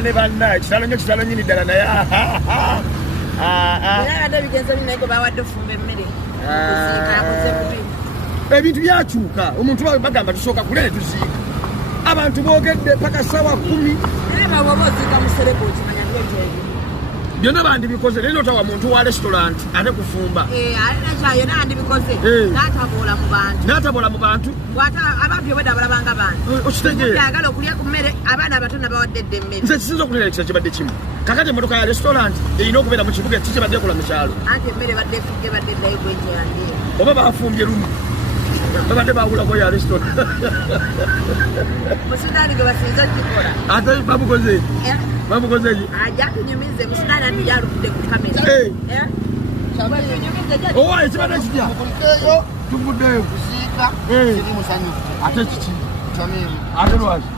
bane banna kitalo nyini ddala naye ebintu byakyuka omuntu bagamba tusooka kule ne tuziika abantu boogedde paka sawa 10 byonna bandibikoze naye notawa muntu wa restaurant ate kufumba n'atabola mu bantu okitegeera nze kisinza okulira ekisa kibadde kimu kakati emmotoka ya restaurant erina okubeera mu kibuga ki kibadde ekola mu kyalo oba bafumbye lumu babadde bawulako ya restaurant ate bamukoze bamukozeeki owa ekibadde kitya tuvuddeyo ate kiki ate lwaki